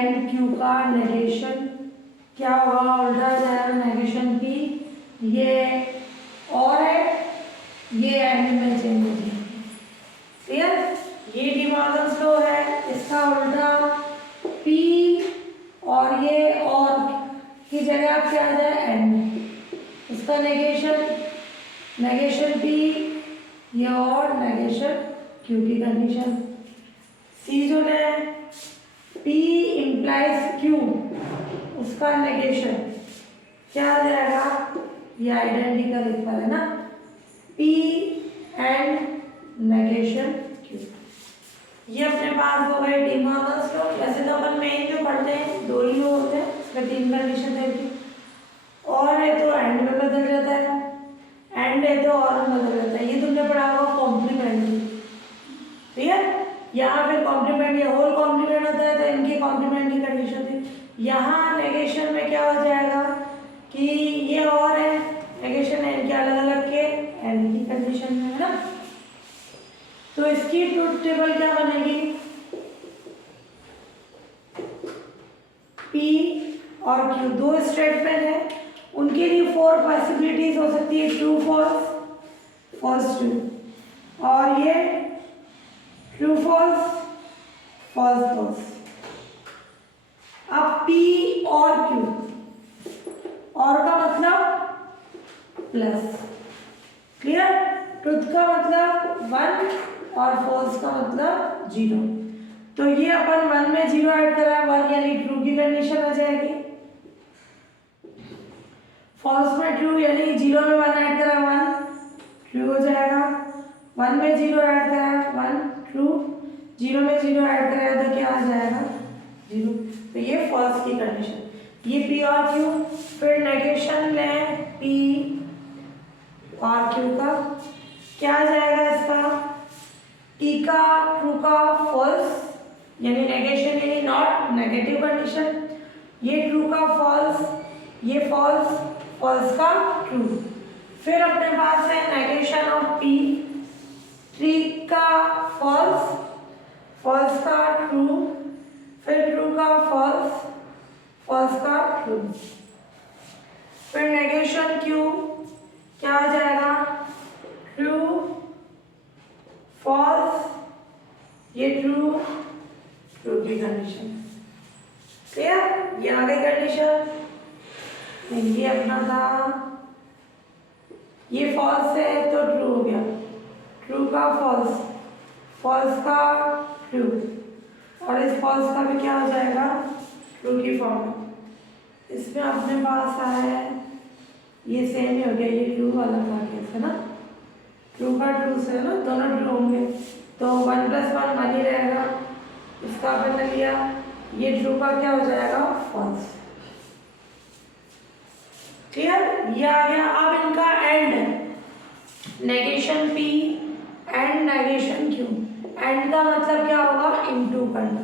And Q का negation क्या होगा, उल्टा जाएगा नेगेशन पी, ये और है ये एंड में चेंज हो जाएगी। क्लियर? ये डी मॉर्गन्स लॉ है, इसका उल्टा पी और ये और की जगह आप क्या आ जाए एंड, इसका नेगेशन पी ये और नेगेशन क्यू की कंडीशन। सी जो है P इम्प्लाइज Q उसका नेगेशन क्या आ जाएगा, ये आइडेंटिकल इक्वल है ना, P एंड नेगेशन Q। ये अपने पास हो गए डी मॉर्गन्स लॉ। वैसे तो अपन मेन जो पढ़ते हैं दो ही लॉ होते हैं, इसमें तीन कंडीशन रहती है, और है तो एंड में बदल जाता है, एंड है तो और में बदल जाता है। ये तुमने पढ़ा होगा कॉम्प्लीमेंट्री, ठीक है? यहाँ पे कॉम्प्लीमेंट या होल कॉम्प्लीमेंट होता है तो इनकी कॉम्प्लीमेंट की कंडीशन थी। यहाँ नेगेशन में क्या हो जाएगा कि ये और है नेगेशन है इनके अलग अलग के एंड की कंडीशन में, है ना। तो इसकी ट्रूथ टेबल क्या बनेगी, P और Q दो स्टेटमेंट है, उनके लिए 4 पॉसिबिलिटीज हो सकती है, ट्रू फॉल्स फॉल्स ट्रू, और ये ट्रू फॉल्स फॉल्स फॉल्स। अब P और Q, और का मतलब प्लस, क्लियर? ट्रुथ का मतलब 1 और फॉल्स का मतलब 0। तो ये अपन 1 में 0 ऐड करा है, 1 यानी ट्रू की कंडीशन आ जाएगी, फॉल्स में ट्रू यानी 0 में 1 ऐड करा 1 ट्रू हो जाएगा, 1 में 0 ऐड करा 1 ट्रू, 0 में 0 ऐड कराया तो क्या आ जाएगा 0। तो ये फॉल्स की कंडीशन, ये P और Q। फिर नेगेशन लें P और Q का, क्या आ जाएगा इसका, T का ट्रू का फॉल्स यानी नेगेशन यानी नॉट नेगेटिव कंडीशन, ये ट्रू का फॉल्स, ये फॉल्स फॉल्स का ट्रू। फिर अपने पास है नेगेशन ऑफ P, ट्री का फॉल्स फॉल्स का ट्रू, फिर ट्रू का फॉल्स फॉल्स का ट्रू। फिर नेगेशन Q क्या आ जाएगा, ट्रू फॉल्स ये ट्रू ट्रू की कंडीशन, क्लियर? ये आ गई कंडीशन। ये अपना था, ये फॉल्स है तो ट्रू हो गया, ट्रू का फॉल्स फॉल्स का ट्रू, और इस फॉल्स का भी क्या हो जाएगा ट्रू की फॉर्म। इसमें अपने पास आया है ये सेम ही हो गया, ये ट्रू वाला था कैसे ना, ट्रू का ट्रू से ना दोनों ट्रू होंगे तो 1 + 1 1 ही रहेगा, इसका अपन ने लिया, ये ट्रू का क्या हो जाएगा फॉल्स, क्लियर? ये आ गया। अब इनका एंड है negation P and negation Q, and का मतलब क्या होगा इनटू करना,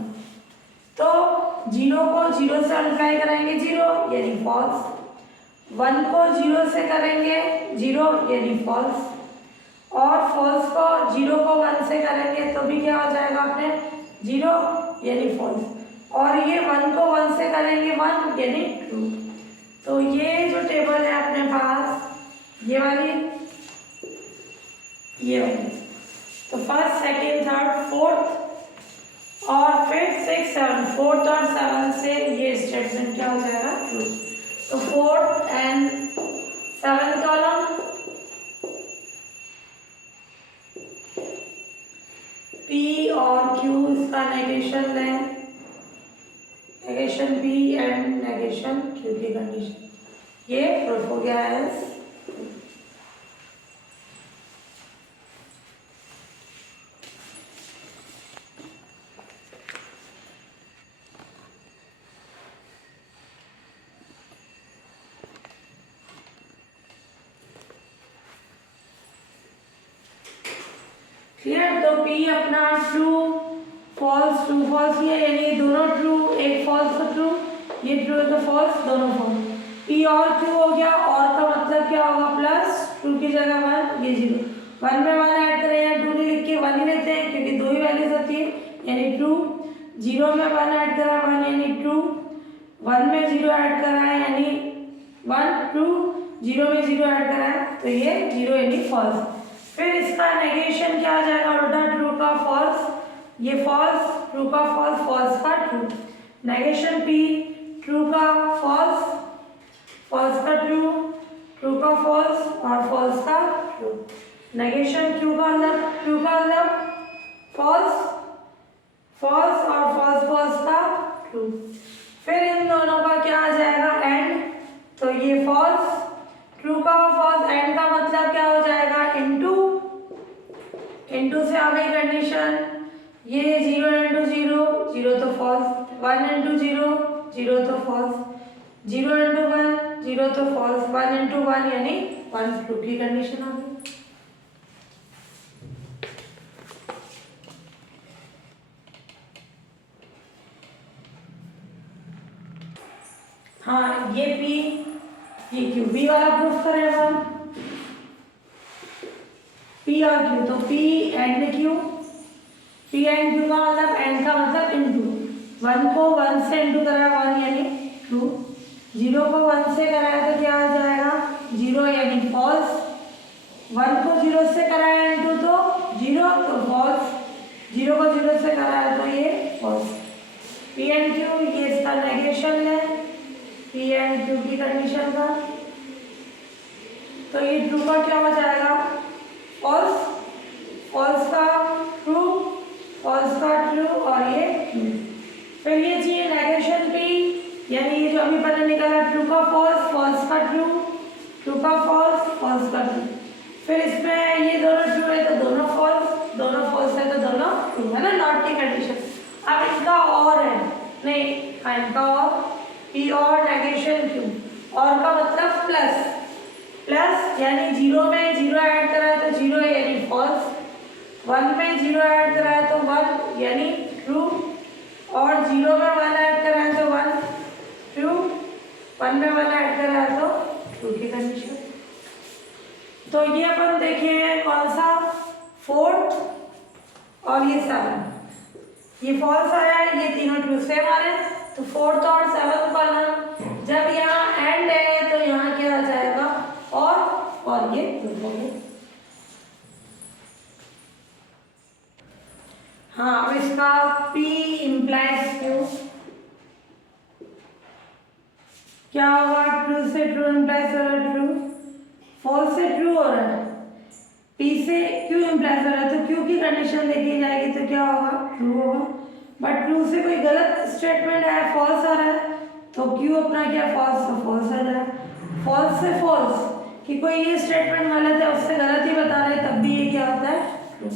तो 0 को 0 से मल्टीप्लाई करेंगे 0 यानी फॉल्स, 1 को 0 से करेंगे 0 यानी फॉल्स, और फॉल्स को 0 को 1 से करेंगे तो भी क्या हो जाएगा अपने 0 यानी फॉल्स, और ये 1 को 1 से करेंगे 1 यानी ट्रू। तो ये जो टेबल है अपने पास ये वाली तो फर्स्ट सेकंड थर्ड फोर्थ और फिर 6 7 फोर्थ और 7 से ये स्टेटमेंट क्या हो जाएगा ट्रू। तो 4th and 7th column P और Q इसका नेगेशन लें, negation P and negation Q की कंडीशन, ये प्रूफ हो गया है। क्लियर? तो P अपना ट्रू फॉल्स ये यानी दोनों ट्रू, एक फॉल्स तो ट्रू, ये ट्रू है तो फॉल्स, दोनों फॉल्स। P और Q हो गया, और का मतलब क्या होगा प्लस, ट्रू की जगह 1 ये 0, 1 में 1 ऐड करें या 2 नहीं लिख के 1 ही लेते हैं क्योंकि दो ही वैल्यूज होती है यानी ट्रू। जीरो में वन ऐड करा वन यानी ट्रू, वन में जीरो ऐड करा है यानी वन ट्रू, जीरो में जीरो ऐड करा है तो ये जीरो यानी फॉल्स। फिर इसका नेगेशन क्या आ जाएगा उल्टा, ट्रू का फॉल्स, ये फॉल्स, ट्रू का फॉल्स, फॉल्स का ट्रू। नेगेशन पी, ट्रू का फॉल्स, फॉल्स का ट्रू, ट्रू का फॉल्स और फॉल्स का ट्रू। नेगेशन क्यू का अंदर, ट्रू का अंदर फॉल्स, फॉल्स और फॉल्स फॉल्स का ट्रू। फिर इन दोनों का क्या आ जाएगा एंड, तो ये फॉल्स, ट्रू का फॉल्स, एंड का मतलब क्या हो जाएगा इनटू, इनटू से आ गई कंडीशन, ये जीरो इंटू जीरो, जीरो तो false, one into zero, zero तो false, zero into one, zero तो फॉल्स, वन इंटू वन यानी वन, ट्रू की कंडीशन आ गई। हाँ ये पी, ये क्यू, बी वाला प्रूफ करेगा हम, पी और क्यू, तो P and Q, P and Q का मतलब एंड का मतलब इनटू, वन को वन से इनटू कराया वन यानी ट्रू, जीरो को वन से कराया तो क्या आ जाएगा जीरो यानी फॉल्स, वन को जीरो से कराया इनटू तो जीरो तो फॉल्स, जीरो को जीरो से कराया तो ये फॉल्स। पी एंड क्यू ये इसका नेगेशन है, पी एंड क्यू की कंडीशन का, तो ये ट्रू का क्या हो जाएगा फॉल्स, फॉल्स का ट्रू, फॉल्स का ट्रू और ये ट्रू। फिर ये चाहिए नेगेशन पी, यानी ये जो अभी पता निकला ट्रू का फॉल्स, फॉल्स का ट्रू, ट्रू का फॉल्स, फॉल्स का ट्रू। फिर इसमें ये दोनों ट्रू है तो दोनों फॉल्स, दोनों फॉल्स है तो दोनों ट्रू, है ना, नॉट की कंडीशन। अब इनका और है नहीं, हाँ इनका और, पी और नेगेशन क्यू, और का मतलब प्लस, प्लस यानी जीरो में जीरो ऐड करा है तो जीरो यानी फॉल्स, वन में जीरो ऐड करा है तो वन यानी ट्रू, और जीरो में वन ऐड करा है तो वन ट्रू, वन में वन ऐड करा है तो ट्रू की कंडीशन। तो ये अपन देखे हैं कौन सा, फोर्थ और ये सेवन, ये फॉल्स आया है, ये तीनों ट्रू सेम आ रहे हैं, तो फोर्थ और सेवन कॉलम जब यहाँ एंड है तो यहाँ क्या आ जाएगा और ये ट्रू हो गया। हाँ अब इसका P implies Q क्या होगा, ट्रू से ट्रू इम्प्लाइज हो रहा है ट्रू, फॉल्स से ट्रू हो रहा है, P से Q इम्प्लाइज हो रहा है तो Q की कंडीशन देखी जाएगी तो क्या होगा ट्रू होगा, बट ट्रू से कोई गलत स्टेटमेंट है फॉल्स आ रहा है तो Q अपना क्या फॉल्स, तो फॉल्स आ रहा है। फॉल्स से फॉल्स कि कोई ये स्टेटमेंट गलत है उससे गलत ही बता रहे हैं तब भी ये क्या होता है ट्रू।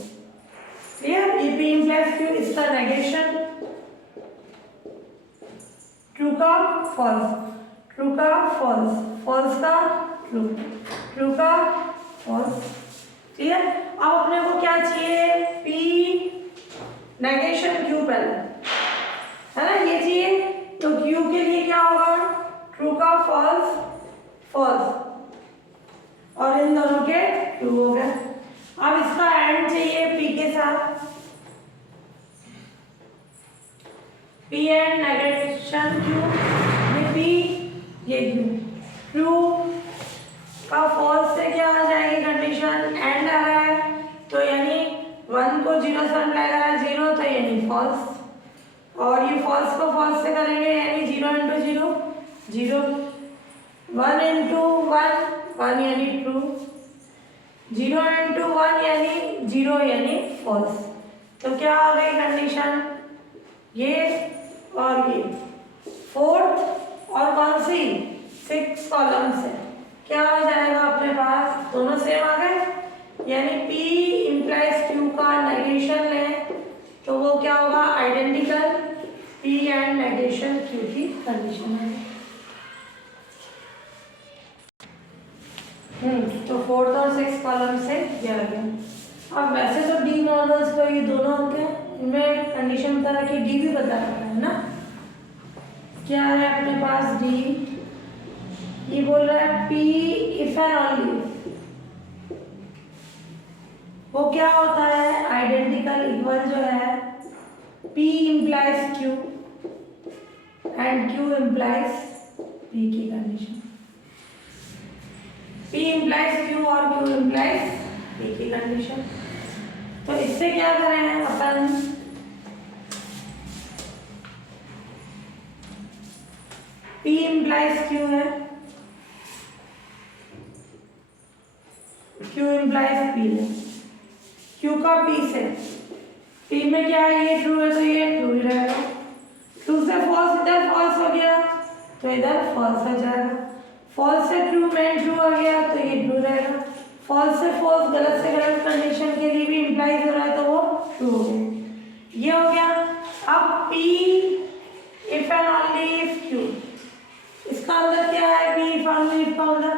क्लियर, ये P implies Q, इसका नेगेशन ट्रू का फॉल्स, ट्रू का फॉल्स, फॉल्स का ट्रू, ट्रू का फॉल्स। क्लियर, अब अपने को क्या चाहिए, P नेगेशन Q पहले, है ना, ये चाहिए तो Q के लिए क्या होगा, ट्रू का फॉल्स, फॉल्स और इन दोनों के ट्रू हो गया। अब इसका एंड चाहिए P के साथ, P एंड नेगेशन Q, ये P ये Q, ट्रू का फॉल्स से क्या आ जाएगी कंडीशन, एंड आ रहा है तो यानी वन को जीरो से मल्टीप्लाई करा है जीरो तो यानी फॉल्स, और ये फॉल्स को फॉल्स से करेंगे यानी zero into zero zero, one into one one यानी ट्रू, जीरो इंटू वन यानी जीरो यानी फॉल्स, तो क्या आ गई कंडीशन, ये और ये फोर्थ और कौन सी सिक्स कॉलम से क्या हो जाएगा अपने पास, दोनों सेम आ गए, यानी P implies Q का नेगेशन लें तो वो क्या होगा identical, P and negation Q की कंडीशन है। तो फोर्थ और सिक्स कॉलम से ये आ गया। अब वैसे तो डी मॉडल्स का ये दोनों होते हैं, इनमें कंडीशन बता रखी, डी भी बता रखा है ना, क्या है अपने पास डी, ये बोल रहा है P इफ एंड ओनली, वो क्या होता है आइडेंटिकल इक्वल जो है P implies Q and Q implies P की कंडीशन, P implies Q और Q implies P की कंडीशन। तो इससे क्या कर रहे हैं अपन, P implies Q है, Q implies P है, Q का P से, P में क्या है, ये ट्रू है तो ये ट्रू ही रहेगा, ट्रू से फॉल्स इधर फॉल्स हो गया तो इधर फॉल्स हो जाएगा, फॉल्स से ट्रू में ट्रू आ गया तो ये ट्रू रहेगा, फॉल्स से फॉल्स गलत से गलत कंडीशन के लिए भी इंप्लाइज हो रहा है तो वो ट्रू हो गया, ये हो गया। अब P if and only if Q, इसका अंदर क्या है, P इफ ओनली इफ का अंदर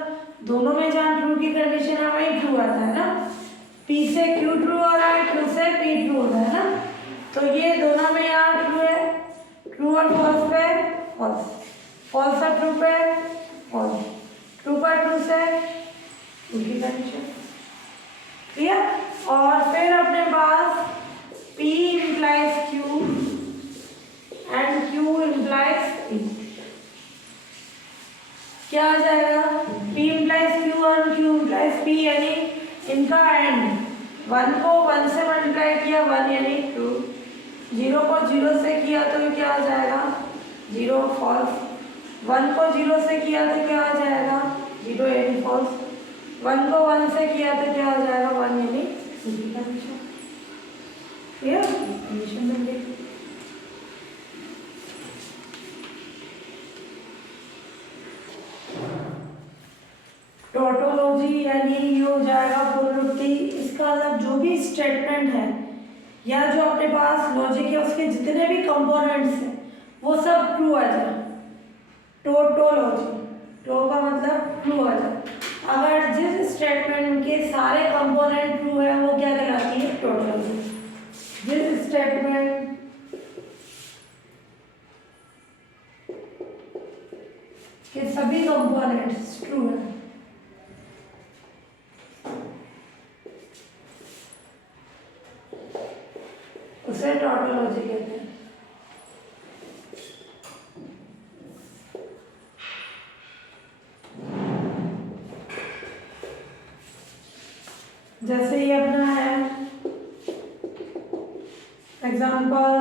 दोनों में जहाँ ट्रू की कंडीशन है वही ट्रू आता है ना, P से Q ट्रू हो रहा है, Q से P ट्रू हो रहा है ना, तो ये दोनों में यहाँ ट्रू है, ट्रू और फॉल्स पे फॉल्स, फॉल्स और ट्रू पे फॉल्स, ट्रू पर ट्रू से ट्रू की कंडीशन, क्लियर। और फिर अपने पास P implies Q and Q implies P, क्या आ जाएगा, P implies Q और Q implies P, यानी इनका एंड 1 को 1 से मल्टीप्लाई किया 1 यानी ट्रू, 0 को 0 से किया तो क्या आ जाएगा 0 फॉल्स, 1 को 0 से किया तो क्या आ जाएगा 0 यानी फॉल्स, 1 को 1 से किया तो क्या आ जाएगा 1 यानी कंडीशन, क्लियर, कंडीशन बन गई। टोटोलॉजी यानी ये हो जाएगा पुनरुक्ति, इसका मतलब जो भी स्टेटमेंट है या जो अपने पास लॉजिक है उसके जितने भी कंपोनेंट्स हैं वो सब ट्रू आ जाए, टोटोलॉजी, टो का मतलब ट्रू आ जाए, अगर जिस स्टेटमेंट के सारे कंपोनेंट ट्रू है वो क्या कहलाती है टोटोलॉजी, जिस स्टेटमेंट के सभी कंपोनेंट्स ट्रू है उसे टोटोलॉजी कहते हैं। जैसे ये अपना है एग्जाम्पल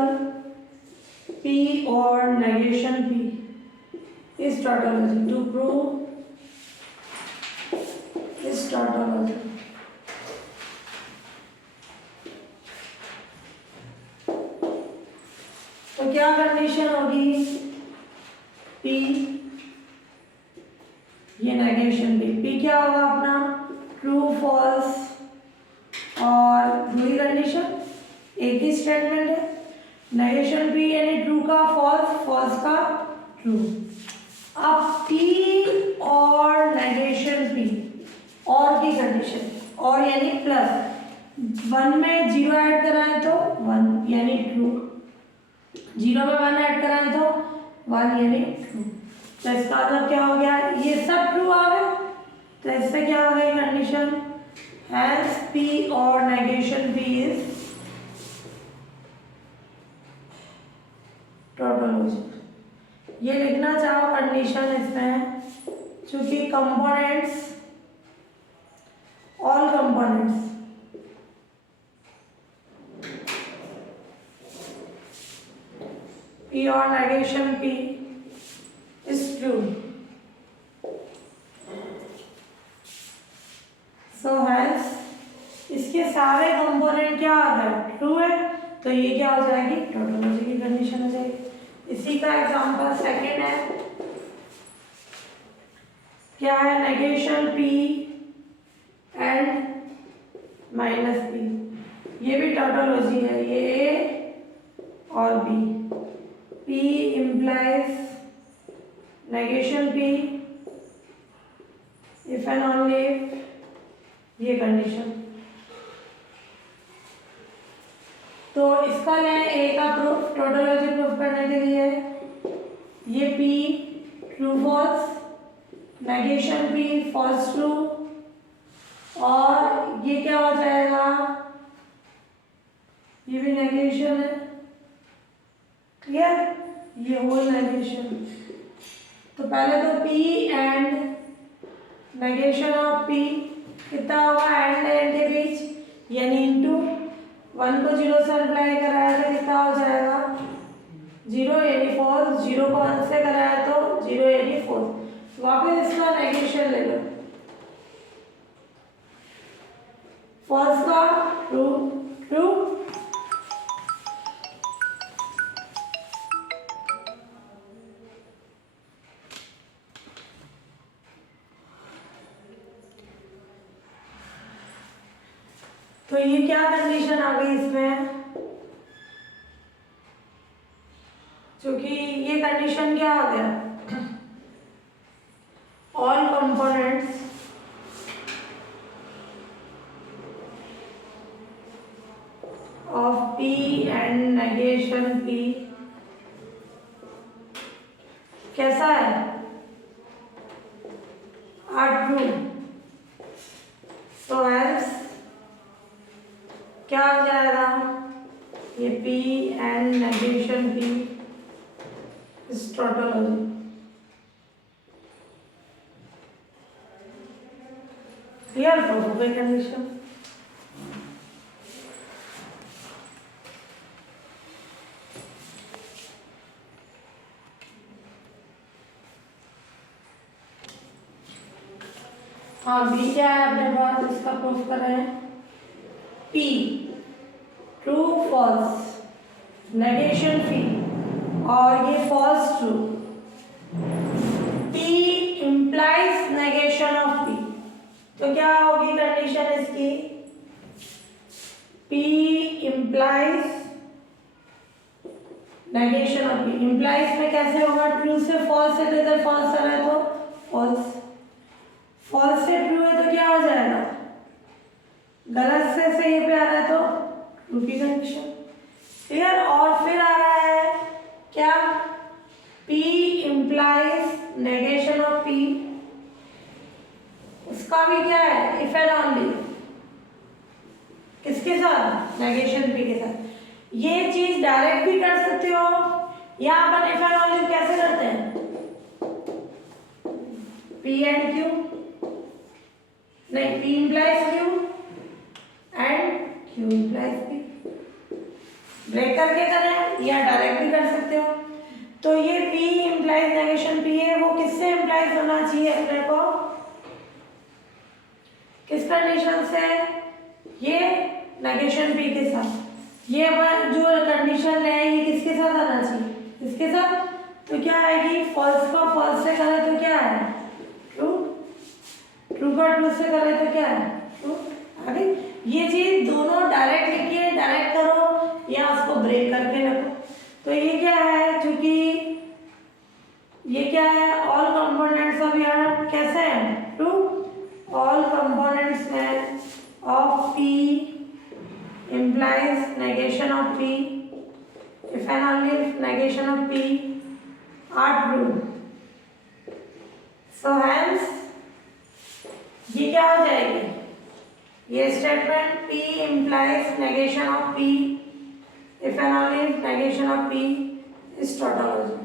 P और नेगेशन P इस टोटोलॉजी, टू प्रूव इस टोटोलॉजी, तो क्या कंडीशन होगी, P ये नेगेशन P क्या होगा अपना ट्रू फॉल्स और दूसरी कंडीशन एक ही स्टेटमेंट है, नेगेशन P यानी ट्रू का फॉल्स, फॉल्स का ट्रू। अब P और नेगेशन P और की कंडीशन, और यानी प्लस 1 में 0 ऐड कराएं तो 1 यानी ट्रू, 0 में 1 ऐड कराएं तो 1 यानी ट्रू, तो इसका मतलब क्या हो गया, ये सब ट्रू आ गए, तो इससे क्या हो गई कंडीशन, हैंस P और नेगेशन P इज टोटोलॉजी। ये लिखना चाहो कंडीशन इसमें, चूंकि कंपोनेंट्स ऑल कंपोनेंट्स P और negation P is true, so hence इसके सारे कंपोनेंट क्या आ गए ट्रू है, तो ये क्या हो जाएगी टोटोलॉजी की कंडीशन हो जाएगी। इसी का एग्जांपल सेकंड है, क्या है, negation P and minus P, ये भी टोटोलॉजी है, ये A और B, P implies negation P if and only if, ये कंडीशन। तो इसका लें A का प्रूफ, टोटोलॉजी प्रूफ करने के लिए ये P true false, negation P false true, और ये क्या हो जाएगा, ये भी नेगेशन है क्लियर, ये होल नेगेशन। तो पहले तो P and negation of P कितना होगा एंड एंड के बीच, यानी इनटू 1 को 0 से अप्लाई कराया तो कितना हो जाएगा 0 यानी फॉल्स, 0 को 1 से कराया तो 0 यानी फॉल्स। वापस इसका नेगेशन ले लो, फॉल्स का ट्रू, ट्रू, तो ये क्या कंडीशन आ गई इसमें, क्योंकि ये कंडीशन क्या आ गया, all components of P and negation P कैसा है, आर ट्रू। सो एल्स क्या हो जाएगा, ये P and negation P is tautology. Clear, propagate condition. हाँ, बी क्या है अपने पास, इसका प्रूफ कर रहे हैं, P true false negation P और ये false true, P implies negation of P। तो क्या होगी कंडीशन इसकी, P implies negation of P। Implies में कैसे होगा, ट्रू से फॉल्स है तो इधर फॉल्स आ रहा है तो फॉल्स, फॉल्स से ट्रू है तो क्या हो जाएगा, गलत से सही पे आ रहा है तो ट्रू की कंडीशन। क्लियर, और फिर आ रहा है क्या, P implies negation of P, उसका भी क्या है, इफ एंड ओनली, किसके साथ, नेगेशन P के साथ। ये चीज डायरेक्ट भी कर सकते हो, या अपन इफ एंड ओनली कैसे करते हैं, P एंड Q, नहीं P implies Q and Q implies P, break करके करें या डायरेक्ट भी कर सकते हो। तो ये P इम्प्लाइज नेगेशन P है, वो किससे इम्प्लाइज होना चाहिए अपने को, किस कंडीशन से, ये नेगेशन P के साथ। ये जो कंडीशन है ये किसके साथ आना चाहिए, इसके साथ। तो क्या आएगी, फॉल्स को फॉल्स से करें तो क्या है, ट्रू, ट्रू का ट्रू से करें तो क्या है, ट्रू। आगे ये चीज दोनों डायरेक्ट लिखिए, डायरेक्ट करो या उसको ब्रेक करके रखो। तो ये क्या है, चूंकि ये क्या है, ऑल कंपोनेंट्स ऑफ यार कैसे हैं, ट्रू, ऑल कंपोनेंट्स में of P implies negation of P if and only if negation of P are true। so hence ये क्या हो जाएगी, ये statement P implies negation of P if and only if negation of P is tautology,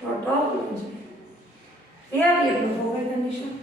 tautology। Clear, ये proof हो गई condition.